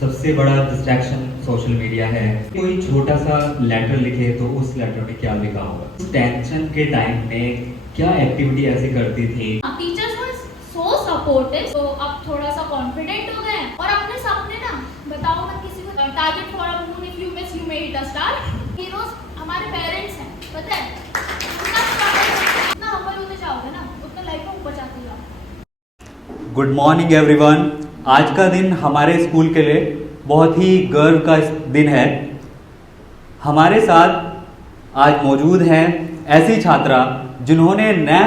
सबसे बड़ा distraction social media है। कोई छोटा सा लेटर लिखे तो उस लेटर में क्या लिखा होगा। टेंशन के टाइम में क्या एक्टिविटी ऐसी करती थी। टीचर्स वर सो सपोर्टिव, तो अब थोड़ा सा कॉन्फिडेंट हो गए और अपने सपने ना बताओ मत किसी को। Target for a moon, if you miss you make it a star. Heroes हमारे पेरेंट्स हैं, पता है। जितना हम्बल होते जाओगे ना उतना लाइफ में ऊपर जाते जाओगे। Good morning everyone. आज का दिन हमारे स्कूल के लिए बहुत ही गर्व का दिन है। हमारे साथ आज मौजूद हैं ऐसी छात्रा जिन्होंने न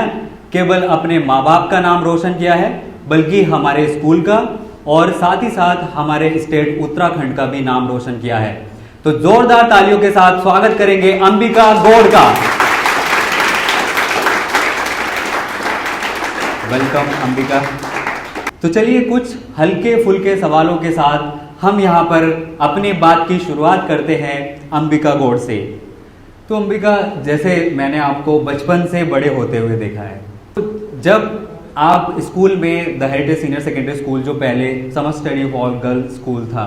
केवल अपने माँ बाप का नाम रोशन किया है बल्कि हमारे स्कूल का और साथ ही साथ हमारे स्टेट उत्तराखंड का भी नाम रोशन किया है। तो जोरदार तालियों के साथ स्वागत करेंगे अंबिका गौड़ का। वेलकम अंबिका। तो चलिए कुछ हल्के फुल्के सवालों के साथ हम यहाँ पर अपनी बात की शुरुआत करते हैं अंबिका गौड़ से। तो अंबिका, जैसे मैंने आपको बचपन से बड़े होते हुए देखा है, तो जब आप स्कूल में the heritage senior secondary school, जो पहले summer study hall girls school था,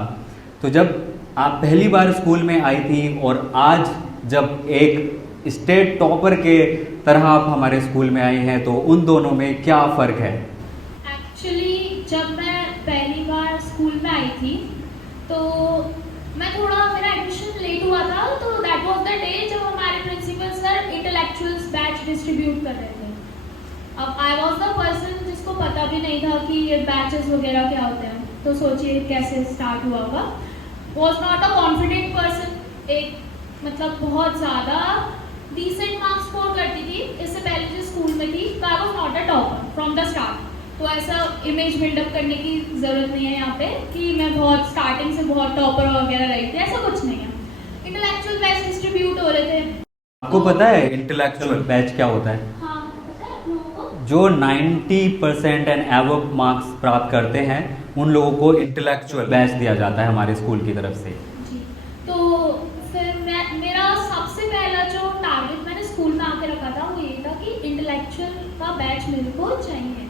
तो जब आप पहली बार स्कूल में आई थी और आज जब एक स्टेट टॉपर के तरह आप हमारे स्कूल में आई हैं, तो उन दोनों में क्या फ़र्क है। जब मैं पहली बार स्कूल में आई थी तो मैं मेरा एडमिशन लेट हुआ था, तो दैट वाज द डे जब हमारे principal sir intellectuals batch distribute कर रहे थे। अब आई वाज द पर्सन जिसको पता भी नहीं था कि ये बैचेस वगैरह क्या होते हैं, तो सोचिए कैसे स्टार्ट हुआ होगा। Was not a confident person, एक मतलब बहुत ज़्यादा डिसेंट मार्क्स स्कोर करती थी। इससे पहले जो स्कूल में थी, I was not a topper from the start. तो ऐसा इमेज बिल्डअप करने की ज़रूरत नहीं है यहाँ पे कि मैं बहुत स्टार्टिंग से बहुत टॉपर वगैरह रही थी, ऐसा कुछ नहीं है। इंटेलेक्चुअल बैच डिस्ट्रीब्यूट हो रहे थे। आपको पता है इंटेलेक्चुअल बैच क्या होता है? हाँ, पता है आप लोगों को। जो 90% एंड एबव मार्क्स प्राप्त करते हैं उन लोगों को इंटेलेक्चुअल बैच दिया जाता है हमारे स्कूल की तरफ से। जी, तो फिर मेरा सबसे पहला जो टारगेट मैंने स्कूल में आके रखा था वो ये था कि इंटेलेक्चुअल का बैच मेरे को चाहिए,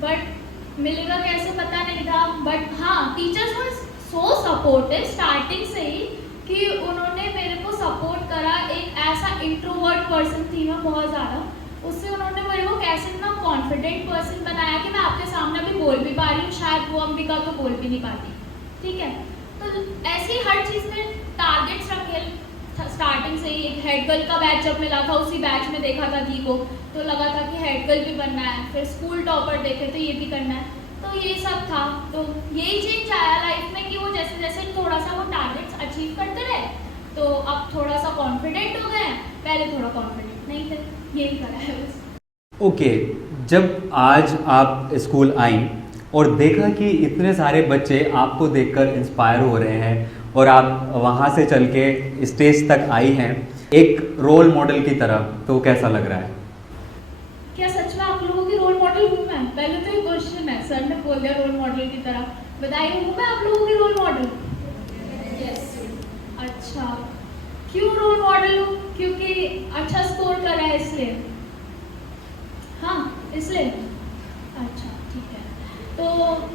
बट मिलेगा कैसे पता नहीं था। बट हाँ, teachers were so supportive starting से ही कि उन्होंने मेरे को सपोर्ट करा। एक ऐसा इंट्रोवर्ट पर्सन थी मैं बहुत ज़्यादा, उससे उन्होंने मेरे को कैसे इतना कॉन्फिडेंट पर्सन बनाया कि मैं आपके सामने भी बोल भी पा रही हूँ। शायद वो अंबिका तो बोल भी नहीं पाती, ठीक है। तो ऐसे ही हर चीज़ में टारगेट्स रखे स्टार्टिंग से ही। एक हेड गर्ल का बैच जब मिला था, उसी बैच में देखा था दी को, तो लगा था कि हेड गर्ल भी बनना है। फिर स्कूल टॉपर देखे तो ये भी करना है, तो ये सब था। तो यही चेंज आया लाइफ में कि वो जैसे जैसे थोड़ा सा वो टारगेट्स अचीव करते रहे, तो अब थोड़ा सा कॉन्फिडेंट हो गए। पहले थोड़ा कॉन्फिडेंट नहीं थे, यही करा है बस। ओके, जब आज आप स्कूल आई और देखा कि इतने सारे बच्चे आपको देखकर इंस्पायर हो रहे हैं और आप वहाँ से चल के स्टेज तक आई हैं एक रोल मॉडल की तरह, तो कैसा लग रहा है? क्या सच में आप लोगों की रोल मॉडल हूँ मैं? पहले तो ये क्वेश्चन है, सर ने बोल दिया रोल मॉडल की तरह। बताइए, हूँ मैं आप लोगों की रोल मॉडल? यस। अच्छा, क्यों रोल मॉडल हूँ? क्योंकि अच्छा स्कोर करा है इसलिए? हाँ, इसलिए। अच्छा, ठीक है। तो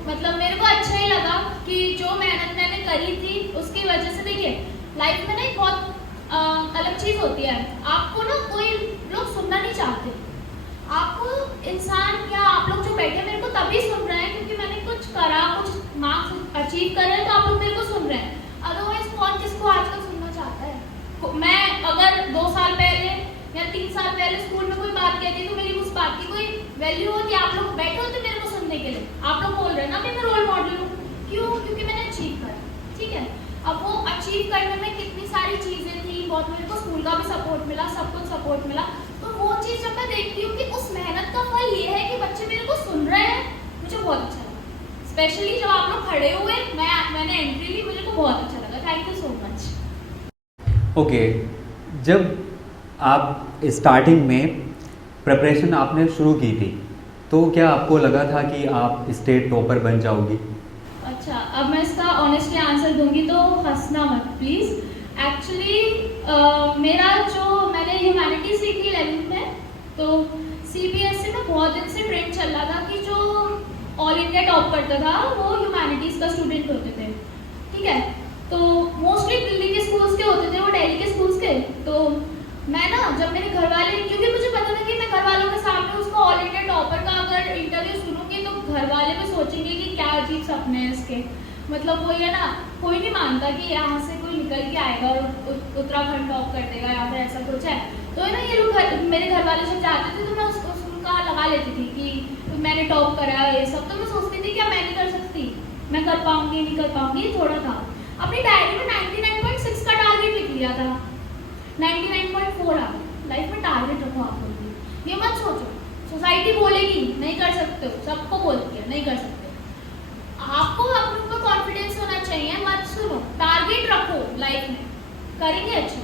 मतलब मेरे को अच्छा ही लगा कि जो मेहनत मैंने करी थी उसकी वजह से। देखिए, लाइफ में ना एक बहुत अलग चीज़ होती है। आपको ना कोई लोग सुनना नहीं चाहते। आपको इंसान, क्या आप लोग जो बैठे मेरे को तभी सुन रहे हैं क्योंकि मैंने कुछ करा, कुछ मार्क्स अचीव कर रहे हैं, तो आप लोग मेरे को सुन रहे हैं। अदरवाइज कौन किसको आजकल सुनना चाहता है? मैं अगर 2 साल पहले या 3 साल पहले स्कूल में कोई बात कहती तो मेरी उस बात की कोई वैल्यू होती? आप लोग बैठे होते मेरे को सुनने के लिए। आप लोग बोल रहे हैं ना कि मैं रोल मॉडल हूँ, क्यों? क्योंकि मैंने अचीव करा, ठीक है। अब वो अचीव करने में कितनी सारी चीज़ें थी, बहुत मेरे को स्कूल का भी सपोर्ट मिला, सब कुछ सपोर्ट मिला। तो वो चीज़ जब मैं देखती हूँ कि उस मेहनत का फल ये है कि बच्चे मेरे को सुन रहे हैं, मुझे बहुत अच्छा लगा। स्पेशली जब आप लोग खड़े हुए, मैंने एंट्री ली, मुझे को बहुत अच्छा लगा। Thank you so much. Okay, जब आप स्टार्टिंग में प्रिपरेशन आपने शुरू की थी, तो क्या आपको लगा था कि आप स्टेट टॉपर बन जाओगी? अच्छा, अब मैं इसका ऑनेस्टली आंसर दूंगी, तो हंसना मत प्लीज़। एक्चुअली मैंने ह्यूमैनिटीज़ सीखी 11th में, तो CBSE में बहुत दिन से ट्रेंड चल रहा था कि जो ऑल इंडिया टॉप करता था वो ह्यूमैनिटीज़ का स्टूडेंट होते थे। के। मतलब वही है ना, कोई नहीं मानता कि यहाँ से कोई निकल के आएगा और उत्तराखंड टॉप कर देगा या फिर ऐसा कुछ है। तो है ना, ये लोग मेरे घर वाले जब जाते थे तो मैं उसका लगा लेती थी कि मैंने टॉप करा है ये सब। तो मैं सोचती थी क्या मैं नहीं कर सकती, मैं कर पाऊंगी नहीं कर पाऊंगी, थोड़ा था। अपनी डायरी में 99.6 का टारगेट लिख लिया था, 99.4 आ गया। लाइफ में टारगेट रखो आप लोग भी, ये मत सोचो सोसाइटी बोलेगी नहीं कर सकते हो, सबको बोलती है नहीं कर सकते। आपको अपने ऊपर कॉन्फिडेंस होना चाहिए, मत सुनो, टारगेट रखो लाइफ में, करेंगे अच्छा,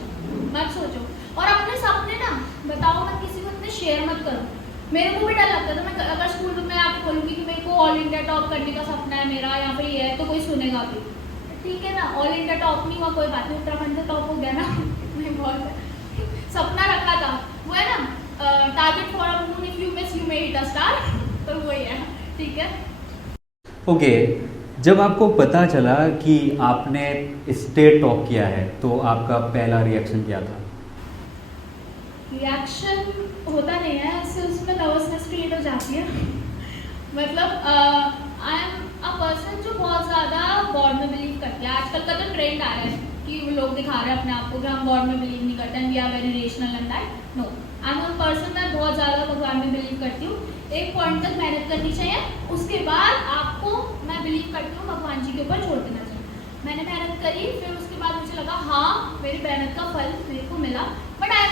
मत सोचो। और अपने सपने ना बताओ मत, किसी को इतने शेयर मत करो। मेरे को भी डर लगता था, मैं अगर स्कूल में आपको बोलूँगी कि मेरे को ऑल इंडिया टॉप करने का सपना है मेरा, या फिर ये है, तो कोई सुनेगा भी, ठीक है ना। ऑल इंडिया टॉप नहीं हुआ कोई बात नहीं, उत्तराखंड से टॉप हो गया ना मैं बहुत सपना रखा था, वो है ना target for a moon, if you miss you may hit a star, तो वही है, ठीक है। ओके, जब आपको पता चला कि आपने स्टेट टॉप किया है तो आपका पहला रिएक्शन क्या था? रिएक्शन होता नहीं है, उसमें नर्वसनेस क्रिएट हो जाती है मतलब आई एम अ पर्सन जो बहुत ज़्यादा गॉड में बिलीव करती है। आजकल का तो ट्रेंड आ रहा है कि लोग दिखा रहे हैं अपने आप को कि हम गॉड में बिलीव नहीं करते हैं, we are very rational and that. No, I am a person, मैं बहुत ज़्यादा भगवान में बिलीव करती हूँ। एक पॉइंट तक मेहनत करनी चाहिए, उसके बाद आपको मैं बिलीव करती हूँ भगवान जी के ऊपर छोड़ देना चाहिए। मैंने मेहनत करी, फिर उसके बाद मुझे लगा हाँ मेरी मेहनत का फल मेरे को मिला। बट आई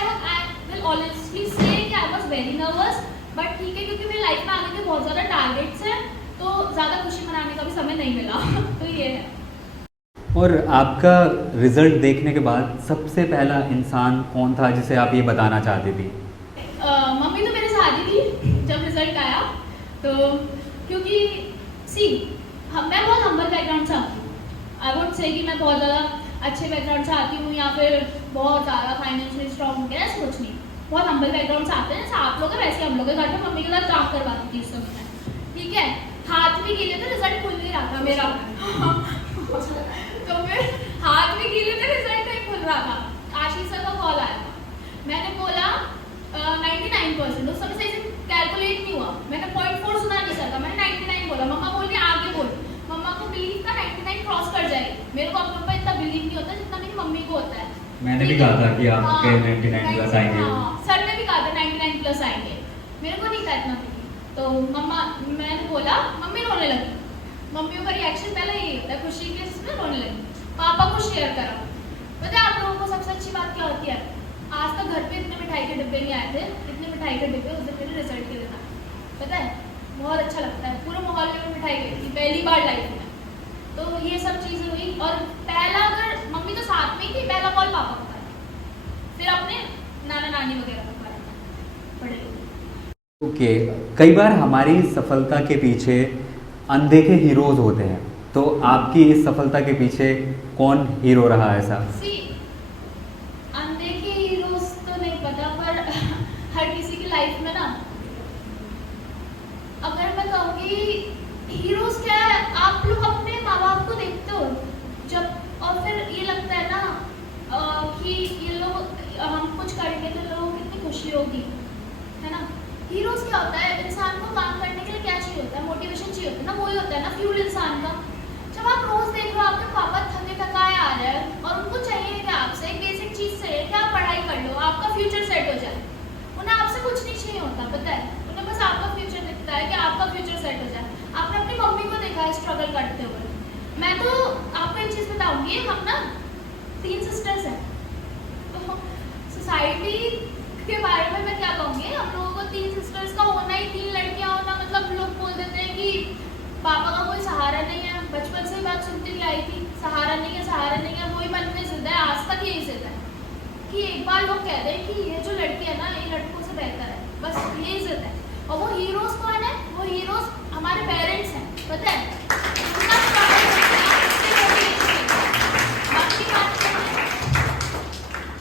विल ऑनेस्टली से कि I was very nervous, but ठीक है क्योंकि मेरी लाइफ में आगे के बहुत ज़्यादा टारगेट्स हैं, तो ज़्यादा खुशी मनाने का भी समय नहीं मिला तो ये है। और आपका रिजल्ट देखने के बाद सबसे पहला इंसान कौन था जिसे आप ये बताना चाहती थी? मम्मी तो मेरे साथ ही थी जब रिजल्ट आया, तो क्योंकि मैं बहुत हम्बल बैकग्राउंड से आती हूँ। आई वुड से कि मैं बहुत ज़्यादा अच्छे बैकग्राउंड से आती हूँ या फिर बहुत ज़्यादा फाइनेंशियली स्ट्रॉन्ग हो गया, ऐसा कुछ नहीं। बहुत हम्बल बैकग्राउंड से आते हैं, जैसे आप लोग हैं वैसे हम लोग घर में मम्मी के साथ काम करवाती थी इस समय, ठीक है। हाथ भी गीले थे, रिजल्ट खुल नहीं रहा था मेरा तो फिर हाथ भी गीले थे, रिजल्ट नहीं खुल रहा था। आशीष सर का कॉल आया था, मैंने बोला 99%, उस समय सही से कैलकुलेट नहीं हुआ, मैंने 0.4 सुना नहीं सका, मैंने 99 बोला। मम्मा बोल रही आगे बोल, मम्मा को बिलीव था 99 क्रॉस कर जाएगी। मेरे को अपने ऊपर इतना बिलीव नहीं होता जितना मेरी मम्मी को होता है। मैंने भी कहा था कि आपके 99 प्लस आएंगे। सर ने भी कहा था 99 प्लस आएंगे, मेरे को नहीं था इतना बिलीव। तो मम्मा, मैंने बोला, मम्मी रोने लगी। मम्मियों का रिएक्शन पहले यही होता है, खुशी के इसमें रोने लगी। पापा को शेयर करा। पता है आप लोगों को सबसे अच्छी बात क्या होती है, आज तक घर पे इतने मिठाई के डिब्बे नहीं आए थे, इतने मिठाई के डिब्बे उस दिन मेरे रिजल्ट के दिन आए। पता है बहुत अच्छा लगता है, पूरे मोहल्ले में मिठाई गई थी पहली बार लाइफ में। तो ये सब चीज़ें हुई। और पहला, अगर मम्मी तो साथ में ही थी, पहला कॉल पापा को करा, फिर अपने नाना नानी वगैरह को करा, बड़े लोग। ओके, कई बार हमारी सफलता के पीछे अनदेखे हीरोज होते हैं, तो आपकी इस सफलता के पीछे कौन हीरो रहा ऐसा? अनदेखे हीरोज तो नहीं पता, पर हर किसी की लाइफ में ना, अगर मैं कहूँगी हीरोज क्या है, आप लोग अपने माँ बाप को देखते हो जब, और फिर ये लगता है ना कि ये लोग हम कुछ करेंगे तो लोगों को कितनी खुशी होगी, है ना। हीरोज क्या होता है, इंसान को काम करने के लिए क्या चाहिए होता है, मोटिवेशन चाहिए होता है ना, वही होता है ना फ्यूल इंसान का। जब आप रोज देख रहे हो आपके पापा थके थकाए आ रहे हैं और उनको चाहिए कि आपसे एक बेसिक चीज चाहिए कि आप पढ़ाई कर लो, आपका फ्यूचर सेट हो जाए। उन्हें आपसे कुछ नहीं चाहिए होता, पता है, उन्हें बस आपका फ्यूचर दिखता है कि आपका फ्यूचर सेट हो जाए। आपने अपनी मम्मी को देखा है स्ट्रगल करते हुए। मैं तो आपको एक चीज बताऊंगी, हम ना 3 सिस्टर्स हैं, तो सोसाइटी के बारे में मैं क्या कहूँगी, हम लोगों को 3 सिस्टर्स का होना ही, 3 लड़कियाँ होना, मतलब लोग बोल देते हैं कि पापा का कोई सहारा नहीं है। बचपन से बात सुनती हुई आई थी, सहारा नहीं है, सहारा नहीं है, वही मन में जिद है, आज तक यही जिद है कि एक बार लोग कह दें कि ये जो लड़की है ना ये लड़कों से बेहतर है, बस यही जिद है। और वो हीरोज कौन है, वो हीरोज हमारे पेरेंट्स हैं, पता है।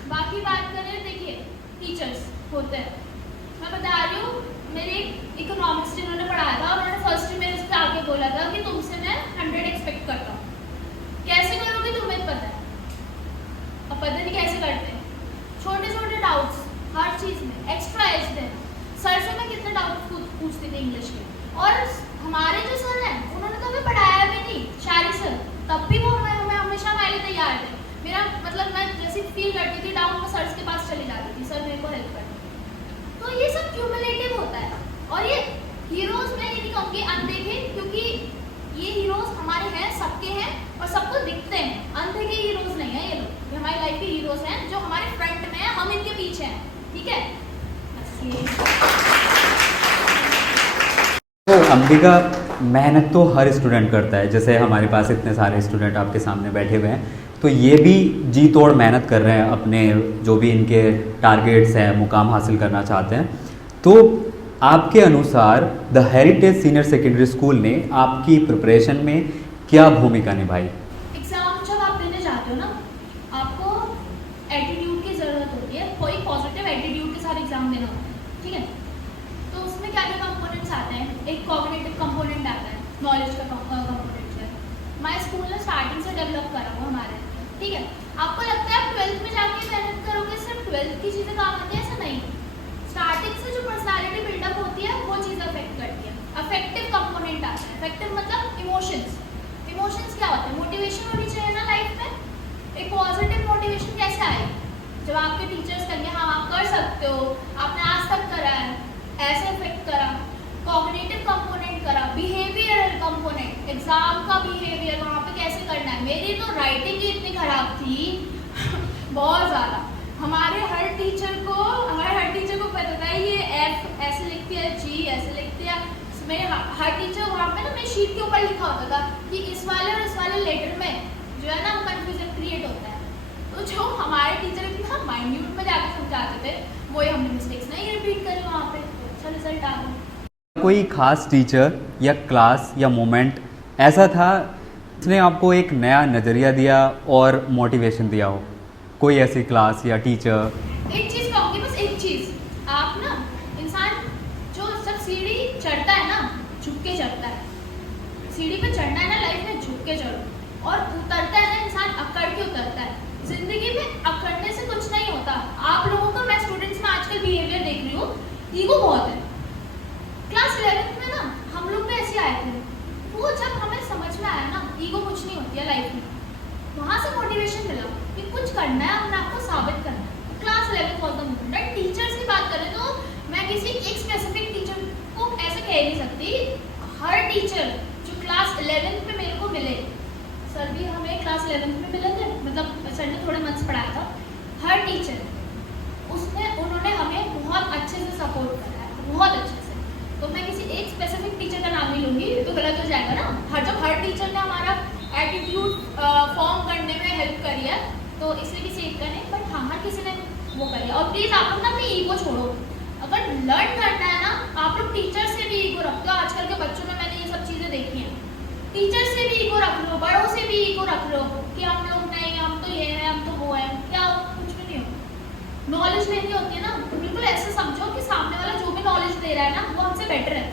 बाकी बात करें, देखिए टीचर्स होते हैं, मैं बता रही हूँ, मेरे इकोनॉमिक्स जिन्होंने पढ़ाया था, उन्होंने फर्स्ट में मेरे से आके बोला था कि तुमसे मैं 100 एक्सपेक्ट करता हूँ, कैसे करोगे तुम्हें पता है। अब पता नहीं कैसे करते हैं, छोटे छोटे डाउट्स हर चीज़ में एक्स्ट्रा एज देना। सर से मैं कितने डाउट पूछती थी इंग्लिश के, और हमारे जो सर हैं उन्होंने तो हमें पढ़ाया भी नहीं, शायरी आए थे। मेरा मतलब मैं जैसे फील करती थी डाउन, मैं सर के पास चली जाती थी, सर मेरे को हेल्प कर। तो ये सब क्यूमुलेटिव होता है। और ये हीरोज में ये नहीं कहूँगी अनदेखे, क्योंकि ये हीरोज हमारे हैं, सबके हैं और सबको दिखते हैं। अनदेखे हीरोज नहीं है ये लोग, ये हमारी लाइफ के हीरोज हैं जो हमारे फ्रंट में है, हम इनके पीछे हैं। ठीक है, बस ये। तो अंबिका, मेहनत तो हर स्टूडेंट करता है, जैसे हमारे पास इतने सारे स्टूडेंट आपके सामने बैठे हुए हैं, तो ये भी जी तोड़ मेहनत कर रहे हैं अपने जो भी इनके टारगेट्स हैं, मुकाम हासिल करना चाहते हैं। तो आपके अनुसार the heritage senior secondary school ने आपकी प्रिपरेशन में क्या भूमिका निभाई? एग्जाम जब आप देने जाते हो ना, आपको एटीट्यूड की ज़रूरत होती है, कोई पॉजिटिव एटीट्यूड के साथ एग्जाम देना होता है। ठीक है, तो उसमें क्या क्या कंपोनेंट्स आते हैं? एक कॉग्निटिव कंपोनेंट आता है, नॉलेज का कंपोनेंट है। हमारे स्कूल ने स्टार्टिंग से डेवलप करा हुआ हमारे। ठीक है, आपको लगता है आप 12th में जाके मेहनत करोगे सिर्फ 12th की चीज़ें काम आती है, ऐसा नहीं। स्टार्टिंग से जो पर्सनालिटी बिल्डअप होती है वो चीज़ अफेक्ट करती है। अफेक्टिव कंपोनेंट आता है। अफेक्टिव मतलब इमोशंस। इमोशंस क्या होते हैं? मोटिवेशन होनी चाहिए ना लाइफ में। एक पॉजिटिव मोटिवेशन कैसे आए? जब आपके टीचर्स कहेंगे हाँ आप कर सकते हो, आपने आज तक करा है, ऐसे इफेक्ट करा। कॉग्निटिव कंपोनेंट करा, बिहेवियरल कंपोनेंट, एग्जाम का बिहेवियर वहाँ पे कैसे करना है। मेरी तो राइटिंग ही इतनी खराब थी बहुत ज़्यादा। हमारे हर टीचर को पता था ये एफ ऐसे लिखती है, जी ऐसे लिखती है। मेरे हर टीचर वहाँ पे ना मेरी शीट के ऊपर लिखा होता था कि इस वाले और इस वाले लेटर में जो है ना कंफ्यूजन क्रिएट होता है। तो जो हमारे टीचर इतना माइन्यूट में जाकर समझाते थे, वही हमने मिस्टेक्स नहीं रिपीट करी वहाँ पे, तो अच्छा रिजल्ट आ गया। कोई खास टीचर या क्लास या मोमेंट ऐसा था जिसने आपको एक नया नज़रिया दिया और मोटिवेशन दिया हो? कोई ऐसी क्लास या टीचर? एक चीज़ कहूँगी, बस एक चीज़, आप ना इंसान जो सब सीढ़ी चढ़ता है ना, झुक के चढ़ता है। सीढ़ी पे चढ़ना है ना लाइफ में, झुक के चढ़ो। और उतरता है ना इंसान, अकड़ के उतरता है। जिंदगी में अकड़ने से कुछ नहीं होता। आप लोगों का, मैं स्टूडेंट्स में आजकल बिहेवियर देख रही हूँ, ईगो बहुत है। क्लास 11th में ना हम लोग भी ऐसे आए थे, वो जब हमें समझ में आया ना ईगो कुछ नहीं होती है लाइफ में, वहाँ से मोटिवेशन मिला कि कुछ करना है, अपने आप को साबित करना है। Class 11th was the moment. Teachers की बात करें तो मैं किसी एक स्पेसिफिक टीचर को ऐसे कह नहीं सकती। हर टीचर जो क्लास 11th में मेरे को मिले, सर भी हमें क्लास 11th में मिले थे, मतलब सर ने थोड़े मंथ्स पढ़ाया था। हर टीचर उन्होंने हमें बहुत अच्छे से सपोर्ट करा है, बहुत अच्छे से। तो मैं किसी एक स्पेसिफिक टीचर का नाम नहीं लूँगी तो गलत हो जाएगा ना। हर टीचर ने हमारा एटीट्यूड फॉर्म करने में हेल्प करी है, तो इसलिए किसी एक का नहीं, बट हाँ हर किसी ने वो करी है। और प्लीज़ आप लोग ना अपनी ईगो छोड़ो। अगर लर्न करना है ना, आप लोग टीचर से भी ईगो रखते हो। आजकल के बच्चों में मैंने ये सब चीज़ें देखी हैं। टीचर से भी ईगो रख लो, बड़ों से भी ईगो रख लो कि हम लोग नहीं, हम तो ये है, हम तो वो है। क्या कुछ भी नहीं हो। नॉलेज लेनी होती है ना, तो बिल्कुल ऐसे समझो कि सामने वाला जो भी नॉलेज दे रहा है ना, वो हमसे बेटर है।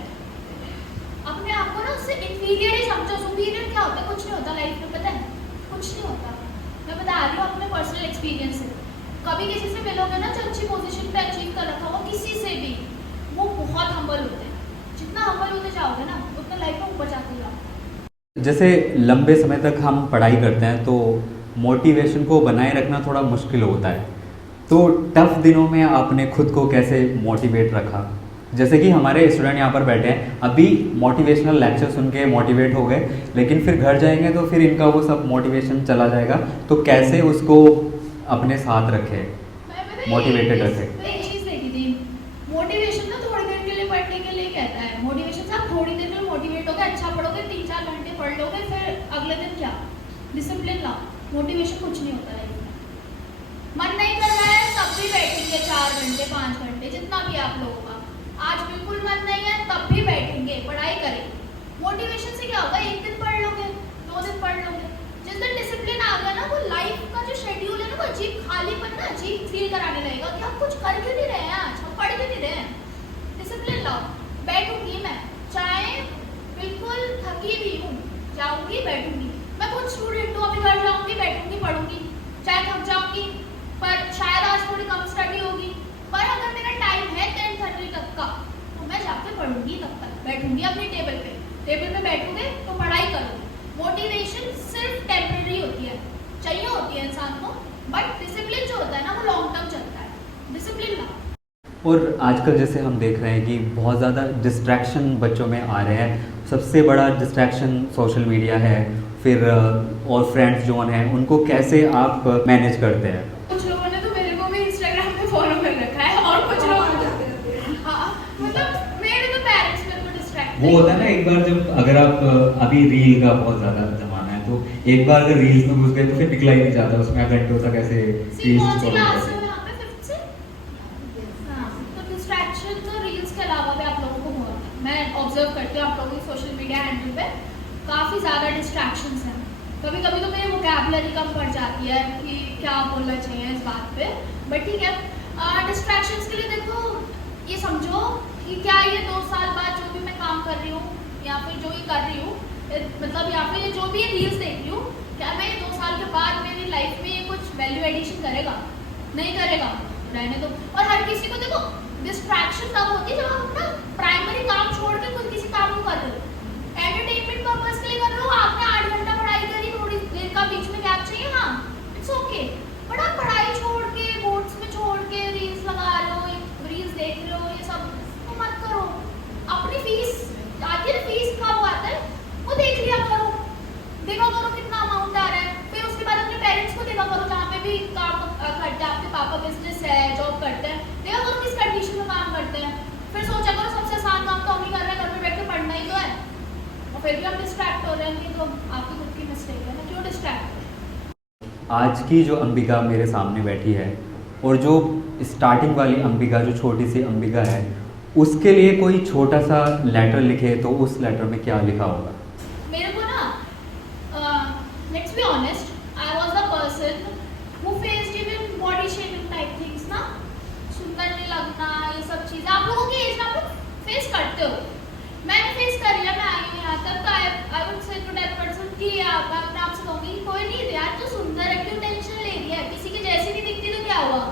अपने आप को ना उससे इंफीरियर ही समझो। सुपीरियर क्या होता है? कुछ नहीं होता लाइफ में, पता है, कुछ नहीं होता। मैं बता रही हूँ अपने पर्सनल एक्सपीरियंस से। कभी किसी से मिलोगे ना जो अच्छी पोजीशन पे अचीव कर रखा हो, किसी से भी, वो बहुत हम्बल होते हैं। जितना हम्बल होते जाओगे ना, उतना लाइफ में ऊपर जाते जाओ। जैसे लंबे समय तक हम पढ़ाई करते हैं तो मोटिवेशन को बनाए रखना थोड़ा मुश्किल होता है, तो टफ दिनों में आपने खुद को कैसे मोटिवेट रखा? जैसे कि हमारे स्टूडेंट यहाँ पर बैठे हैं, अभी मोटिवेशनल लेक्चर सुन के मोटिवेट हो गए, लेकिन फिर घर जाएंगे तो फिर इनका वो सब मोटिवेशन चला जाएगा, तो कैसे उसको अपने साथ रखे, मोटिवेटेड रखे? एक चीज़ देखी थी, मोटिवेशन ना थोड़ी देर के लिए पढ़ने के लिए कहता है। मोटिवेशन से आप थोड़ी देर में मोटिवेट होगे, अच्छा पढ़ोगे, 3-4 घंटे पढ़ लोगे, फिर अगले दिन क्या डिसिप्लिन लाओ। मोटिवेशन कुछ नहीं होता लाइफ में। मन नहीं कर रहा है तब भी बैठेंगे 4 घंटे 5 घंटे, जितना भी आप लोगों का। आज बिल्कुल मन नहीं है तब भी बैठेंगे, पढ़ाई करेंगे। मोटिवेशन से क्या होगा? एक दिन पढ़ लोगे, 2 दिन पढ़ लोगे, जिस दिन डिसिप्लिन आ गया ना, वो लाइफ का जो शेड्यूल है ना, वो अजीब खालीपन ना अजीब फील कराने लगेगा कि आप कुछ कर क्यों नहीं रहे हैं, आज हम पढ़ क्यों नहीं रहे हैं। डिसिप्लिन लाओ। बैठूंगी मैं, चाहे बिल्कुल थकी भी हूँ, जाऊँगी बैठूंगी। मैं खुद स्टूडेंट हूँ, अभी घर जाऊँगी, बैठूंगी, पढ़ूंगी, चाहे थक जाऊँगी, पर शायद आज थोड़ी कम स्टडी होगी, पर अगर मेरा टाइम है 10:30 तक का, तो मैं जाके पढ़ूंगी। तब तक बैठूंगी अपनी टेबल पे बैठोगे तो पढ़ाई करोगे। मोटिवेशन सिर्फ टेम्परेरी होती है, चाहिए होती है और आजकल जैसे हम देख रहे हैं कि बहुत ज़्यादा डिस्ट्रैक्शन बच्चों में आ रहे हैं। सबसे बड़ा डिस्ट्रैक्शन सोशल मीडिया है, फिर और फ्रेंड्स जो हैं उनको कैसे आप मैनेज करते हैं? कुछ लोगों ने तो मेरे को भी इंस्टाग्राम पे फॉलो कर रखा है और कुछ लोग हाँ मतलब मेरे तो पेरेंट्स मेरे को डिस्ट्रैक्ट वो होता है ना, एक बार जब अगर आप अभी रील का बहुत ज़्यादा जमाना है, तो एक बार अगर रील्स में घुस गए तो फिर निकला ही नहीं जाता, उसमें घंटों तक ऐसे कौन सी रील्स क्लास है यहाँ पे 5th से? हाँ तो डिस्ट्रैक्शन तो रील्स के अलावा भी आप लोगों को बहुत है। मैं ऑब्जर्व करती हूँ आप लोगों की सोशल मीडिया हैंडल पे काफ़ी ज़्यादा डिस्ट्रैक्शंस हैं। कभी कभी तो मेरी वोकैबुलरी कम पड़ जाती है कि क्या बोलना चाहिए इस बात पे, बट ठीक है। डिस्ट्रैक्शंस के लिए देखो, ये समझो कि क्या ये 2 साल बाद जो भी मैं काम कर रही हूँ या फिर जो ये कर रही हूँ, मतलब या फिर जो भी ये रील्स देख रही हूँ, क्या मैं 2 साल के बाद मेरी लाइफ में ये कुछ वैल्यू एडिशन करेगा? नहीं करेगा, रहने दो। और हर किसी को देखो डिस्ट्रैक्शन तब होती है जब हम अपना प्राइमरी काम छोड़ के कुछ किसी काम को कर रहे हो। एंटरटेनमेंट पर्पस के लिए कर रहे हो, आपने 8 घंटा पढ़ाई करी, थोड़ी देर का बीच में गैप चाहिए, हाँ इट्स ओके। बट आप पढ़ाई छोड़ के बोर्ड्स में छोड़ के रील्स लगा रहे हो, रील्स देख रहे हो, ये सब तो मत करो। अपनी फीस आती है ना, फीस का वो आता है, वो देख लिया करो, देखा करो कितना अमाउंट आ रहा है। फिर उसके बाद अपने पेरेंट्स को देखा करो, जहाँ पे भी काम करते हैं, आपके पापा बिजनेस है, जॉब करते हैं, देखा करो किस कंडीशन में काम करते हैं। फिर सोचा करो सबसे आसान काम तो हम ही कर रहे हैं, घर में बैठ के पढ़ना ही तो है, और फिर भी हम डिस्ट्रैक्ट हो रहे हैं कि तो आपकी खुद की मिस्टेक है ना, क्यों डिस्ट्रैक्ट हो? आज की जो अंबिका मेरे सामने बैठी है और जो स्टार्टिंग वाली अंबिका, जो छोटी सी अंबिका है, उसके लिए कोई छोटा सा लेटर लिखे तो उस लेटर में क्या लिखा होगा? मेरे को ना, let's be honest, I was the person who faced even body shaming type things ना, सुंदर नहीं लगना, ये सब चीज़ें आप लोगों की एज में आप लोग फेस करते हो। मैंने फेस कर लिया, मैं आई हूँ यहाँ तक, तो I would say to that person कि आप अपने आप से कहूँगी कोई नहीं यार, तो सुंदर है, क्यों टेंशन ले रही है, किसी के जैसी नहीं दिखती तो क्या हुआ,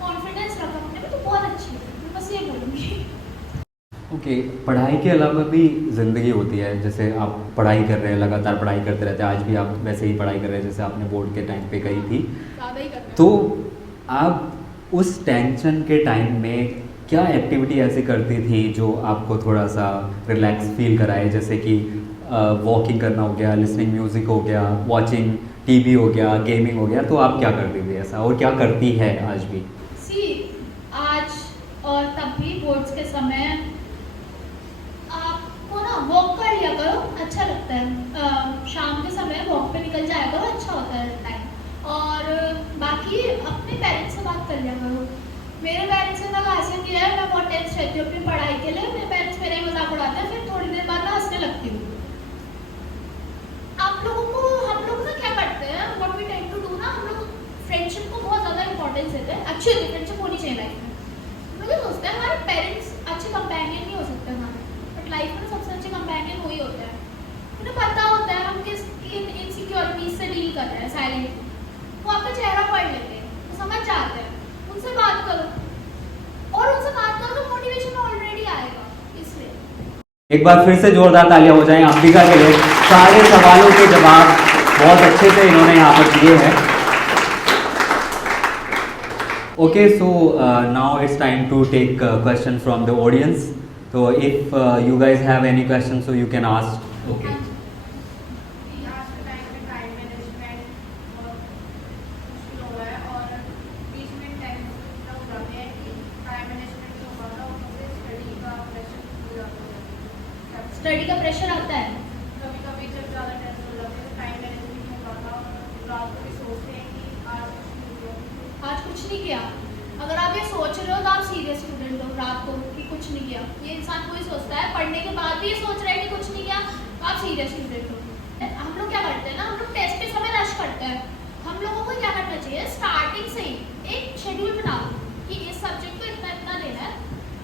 कॉन्फिडेंस रखो अपने में, तो बहुत अच्छी है, मैं बस ये बोलूँगी। ओके, पढ़ाई के अलावा भी ज़िंदगी होती है। जैसे आप पढ़ाई कर रहे हैं, लगातार पढ़ाई करते रहते हैं, आज भी आप वैसे ही पढ़ाई कर रहे हैं जैसे आपने बोर्ड के टाइम पे कही थी। ज़्यादा ही करना है। तो आप उस टेंशन के टाइम में क्या एक्टिविटी ऐसी करती थी जो आपको थोड़ा सा रिलैक्स फील कराए? जैसे कि वॉकिंग करना हो गया, लिसनिंग म्यूज़िक हो गया, वॉचिंग टीवी हो गया, गेमिंग हो गया, तो आप क्या करती थी ऐसा, और क्या करती है आज भी? सी आज और तब भी बोर्ड्स के समय आपको ना वॉक कर लिया करो, अच्छा लगता है। शाम के समय वॉक पे निकल जाया करो, अच्छा होता है टाइम। और बाकी अपने पेरेंट्स से बात कर लिया करो। मेरे पेरेंट्स ने खासियत ये है, मैं बहुत टेंस रहती हूँ अपनी पढ़ाई के लिए, मेरे पेरेंट्स मेरा ही मजाक उड़ाते हैं, फिर थोड़ी देर बाद मैं हंसने लगती हूँ। आप लोगों को, हम लोग ना क्या करते हैं, what we tend to do ना, हम लोग फ्रेंडशिप को बहुत ज़्यादा इंपॉर्टेंस देते हैं। अच्छी होती फ्रेंडशिप होनी चाहिए लाइफ में। मुझे सोचते हैं हमारे पेरेंट्स अच्छे कंपेनियन नहीं हो सकते हमारे, बट लाइफ में सबसे अच्छे कंपेनियन वही होते हैं। उन्हें पता होता है हम किस इनसिक्योरिटीज से डील कर रहे हैं साइलेंटली, वो आपका चेहरा पढ़ लेते हैं, वो समझ जाते हैं। उनसे बात करो, और उनसे बात करो तो मोटिवेशन ऑलरेडी आएगा। इसलिए एक बार फिर से जोरदार तालियां हो जाएं अंबिका के लिए। सारे सवालों के जवाब बहुत अच्छे से इन्होंने यहाँ पर दिए हैं। Okay, so now it's time to take question from the audience. तो if you guys have any question so you can ask. Okay, study का प्रेशर आता है। कभी कभी जब ज़्यादा टेंशन हो जाती है तो टाइम मैनेजमेंट नहीं हो पाता, और रात को भी सोचते हैं कि आज कुछ नहीं किया। अगर आप ये सोच रहे हो तो आप सीरियस स्टूडेंट हो। रात को कि कुछ नहीं किया, ये इंसान कोई सोचता है, पढ़ने के बाद भी ये सोच रहा है कि कुछ नहीं किया, तो आप सीरियस स्टूडेंट हो। हम लोग क्या करते हैं ना, हम लोग टेस्ट के समय रश करते हैं। हम लोगों को क्या करना चाहिए, स्टार्टिंग से ही एक शेड्यूल बना लो कि इस सब्जेक्ट को इतना इतना देना है,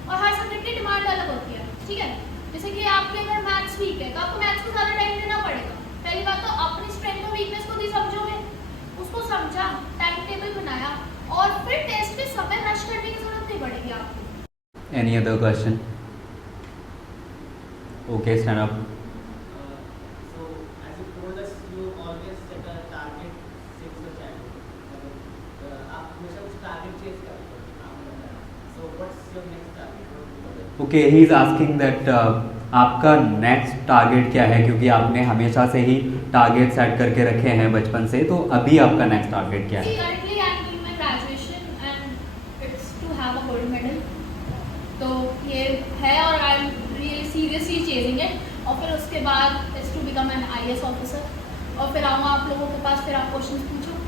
और हर सब्जेक्ट की डिमांड अलग होती है, ठीक है। जैसे कि आपके अगर मैथ्स वीक है तो आपको मैथ्स को ज़्यादा टाइम देना पड़ेगा। पहली बात तो अपनी स्ट्रेंथ और वीकनेस को भी समझोगे, उसको समझा, टाइम टेबल बनाया, और फिर टेस्ट के समय रश करने की जरूरत नहीं पड़ेगी आपको। Any other question? Okay, stand up. So, as you told us, you always set a target since the childhood. आप हमेशा उस टारगेट चेज करते हो काम करना है। So, So what's your next target? Okay, he is asking that आपका next target क्या है, क्योंकि आपने हमेशा से ही टारगेट सेट करके रखे हैं बचपन से, तो अभी आपका नेक्स्ट टारगेट क्या है? Currently, I'm doing my graduation and it's to have a gold medal. तो ये है और I'm really seriously chasing it. और फिर उसके बाद is to become an IAS officer. और फिर आऊँगा आप लोगों के पास, फिर आप क्वेश्चन पूछो.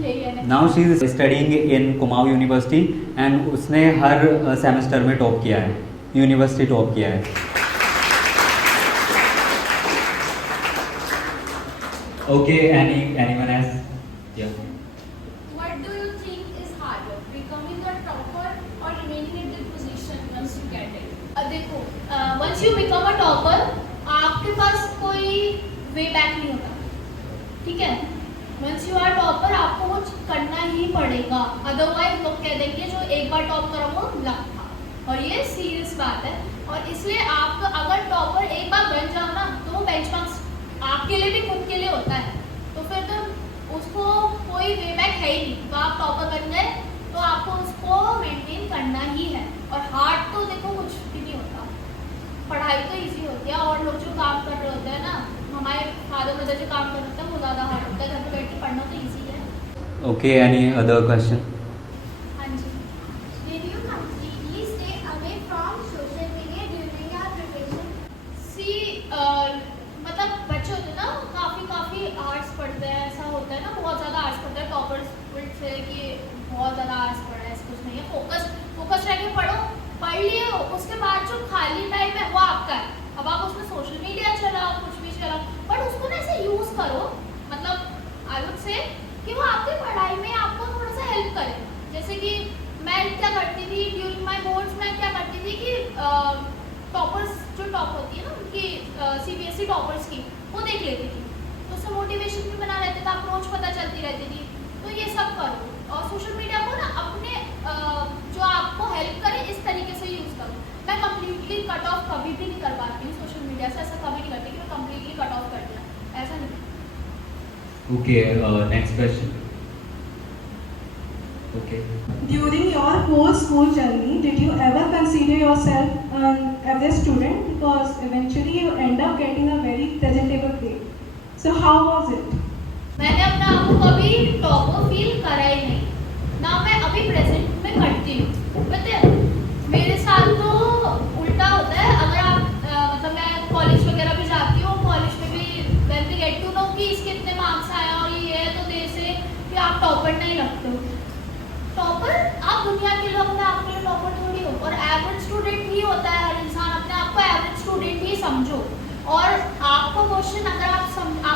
यही है next. Now she is studying in Kumaon university and उसने हर सेमेस्टर में टॉप किया है, यूनिवर्सिटी टॉप किया है। Okay, anyone else? Yeah. What do you think is harder, becoming a topper or remaining in the position once you get it? देखो, once you become a topper, आपके पास कोई way back नहीं होता, ठीक है? Once you are topper, आपको कुछ करना ही पड़ेगा, अदरवाइज लोग कह देंगे जो एक बार टॉप करा वो लक था, और ये सीरियस बात है। और इसलिए आप अगर टॉपर एक बार बन जाओ ना, तो वो बेंचमार्क्स आपके लिए भी खुद के लिए होता है, तो फिर तो उसको कोई वे बैक है ही नहीं। तो आप टॉपर बन गए तो आपको उसको मेंटेन करना ही है। और हार्ड तो देखो कुछ भी नहीं होता, पढ़ाई तो इजी होती है, और लोग जो काम कर रहे होते हैं ना, हमारे फादर मदर जो काम कर रहे होते हैं वो ज़्यादा हार्ड होता है, घर पे बैठ के पढ़ना तो ईजी है। Okay, any other question? हाँ जी। Did you completely stay away from social media during your preparation? सी मतलब बच्चे होते हैं ना, काफ़ी आर्ट्स पढ़ते हैं, ऐसा होता है ना, बहुत ज़्यादा आर्ट्स पढ़ते हैं, टॉपर्स से कि बहुत ज़्यादा आर्ट्स पढ़ा है, ऐसा कुछ नहीं है। फोकस रह के पढ़ो, पढ़ लिए, उसके बाद जो खाली टाइम है वो आपका है। अब आप उसमें सोशल मीडिया चलाओ, कुछ भी चलाओ, बट उसको ना ऐसे यूज़ करो, मतलब आई वुड से कि वो आपकी पढ़ाई में आपको थोड़ा सा हेल्प करे। जैसे कि मैं क्या करती थी ड्यूरिंग माई बोर्ड्स, मैं क्या करती थी कि टॉपर्स जो टॉप होती है ना उनकी CBSE टॉपर्स की, वो देख लेती थी, तो उससे मोटिवेशन भी बना रहता था, अप्रोच पता चलती रहती थी। तो ये सब करो, और सोशल मीडिया को ना अपने जो आपको हेल्प करे इस तरीके से यूज़ करो। मैं कम्प्लीटली कट ऑफ कभी भी नहीं कर पाती हूँ सोशल मीडिया से, ऐसा कभी नहीं करती कि मैं कम्प्लीटली कट ऑफ कर दिया, ऐसा नहीं। Okay, next question. Okay. During your whole school journey, did you ever consider yourself an average student? Because eventually you end up getting a very presentable grade. So how was it? मैंने अपने आप को कभी topper feel करा ही नहीं, ना मैं अभी प्रेजेंट में करती हूँ। पता है मेरे साथ तो उल्टा होता है, अगर आप मतलब मैं कॉलेज वगैरह भी जाती हूँ, कॉलेज में भी when we get to know कि इसके इतने मार्क्स आया और ये है, तो देर से कि आप टॉपर नहीं लगते हो। टॉपर आप दुनिया के लोग अपने आप के लिए टॉपर थोड़ी हो, और एवरेज स्टूडेंट ही होता है हर इंसान, अपने आप को एवरेज स्टूडेंट ही समझो। और आपको क्वेश्चन अगर आप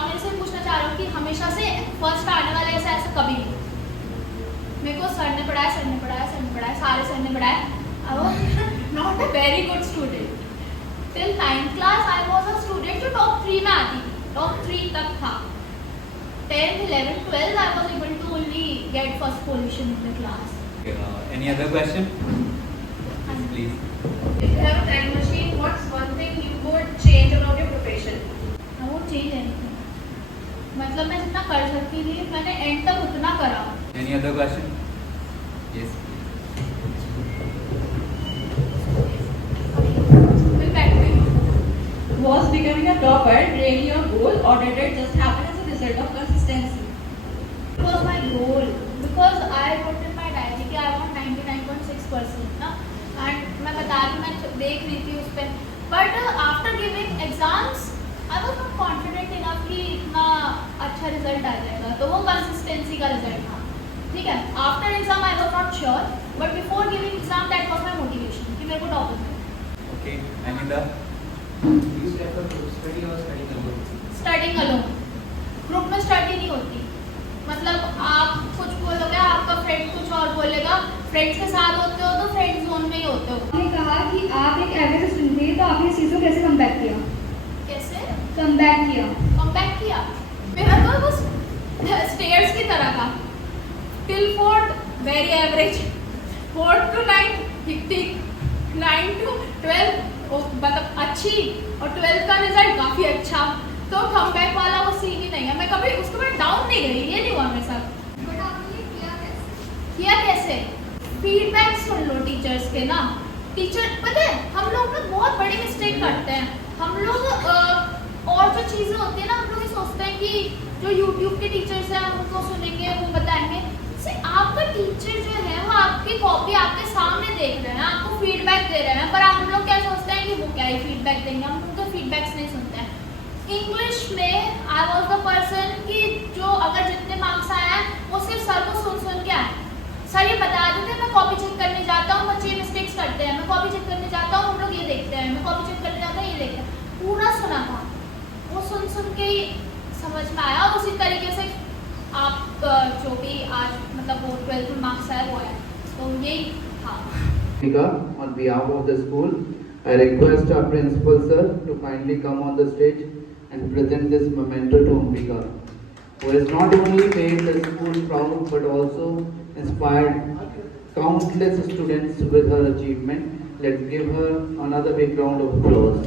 मेरे से पूछना चाह रहे हो कि हमेशा से फर्स्ट आने वाले ऐसा कभी नहीं। मेरे को सर ने पढ़ाया, सारे सर ने पढ़ाया, I was not a very good student. Till 9th class I was a student जो टॉप 3 में आती थी, टॉप 3 तक था। 10th, 11th, 12th I was able to only get first position in the class. Any other question? Please. If you have a time machine, what's one thing you would change about your profession? I won't change anything. मतलब मैं जितना कर सकती थी मैंने and तक उतना करा। Any other question? Yes. We'll back to you. Was becoming a topper really your goal, or did it just happen as a result of consistency? It was my goal because I wrote in my diary कि I want 99.6% ना, and मैं बता रही हूँ, मैं देख रही थी उस पर, but after giving exams I was not confident enough कि इतना अच्छा रिजल्ट आ जाएगा, तो वो कंसिस्टेंसी का रिजल्ट था, ठीक है। After exam I was not sure, but before giving exam that was my motivation कि मेरे को टॉपर करना। Okay. Any other? Do you prefer group study or studying alone? Studying alone, group में study नहीं होती, मतलब आप कुछ बोलोगे आपका फ्रेंड कुछ और बोलेगा, फ्रेंड्स के साथ होते हो तो फ्रेंड जोन में ही होते हो। आपने कहा कि आप एक एवरेज स्टूडेंट थे, तो आपने इस चीज़ को कैसे कम बैक किया? कैसे कम बैक किया? कम बैक किया? मेरा तो बस स्टेयर्स की तरह था, till 4th very average, 4th to 9th ठीक ठीक, 9th to 12th मतलब अच्छी, और 12th का रिजल्ट काफ़ी अच्छा, तो कम बैक वाला वो सीन ही नहीं है। मैं कभी उसके बाद डाउन नहीं गई, ये नहीं हुआ मेरे साथ। But आपने ये किया कैसे? किया कैसे? फीडबैक सुन लो टीचर्स के ना। टीचर पता है हम लोग ना बहुत बड़ी मिस्टेक करते हैं। हम लोग और जो चीज़ें होती है ना, हम लोग ये सोचते हैं कि जो यूट्यूब के टीचर्स हैं हम उनको सुनेंगे, वो बताएंगे। से आपका टीचर जो है वो आपकी कॉपी आपके सामने देख रहे हैं, आपको फीडबैक दे रहे हैं, पर हम लोग क्या सोचते हैं कि वो क्या ही फीडबैक देंगे, हम उनके फीडबैक्स नहीं सुनते हैं। इंग्लिश में आई वॉज द पर्सन कि जो अगर जितने मार्क्स आए हैं वो सिर्फ सर को सुन सुन के आए। सर ये बता देते हैं, मैं कॉपी चेक करने जाता हूँ, बच्चे मिस्टेक्स करते हैं, मैं कॉपी चेक करने जाता हूँ, हम लोग ये देखते हैं, मैं कॉपी चेक करने जाता हूँ, ये देखते हैं। पूरा सुना था, वो सुन सुन के ही समझ में आया। और उसी तरीके से आप जो भी आज मतलब वो 12th में मार्क्स आए वो है, तो यही था। On behalf of the school, I request our principal sir to kindly come on the stage and present this memento to Ambika, who has not only made the school proud but also inspired countless students with her achievement. Let's give her another big round of applause.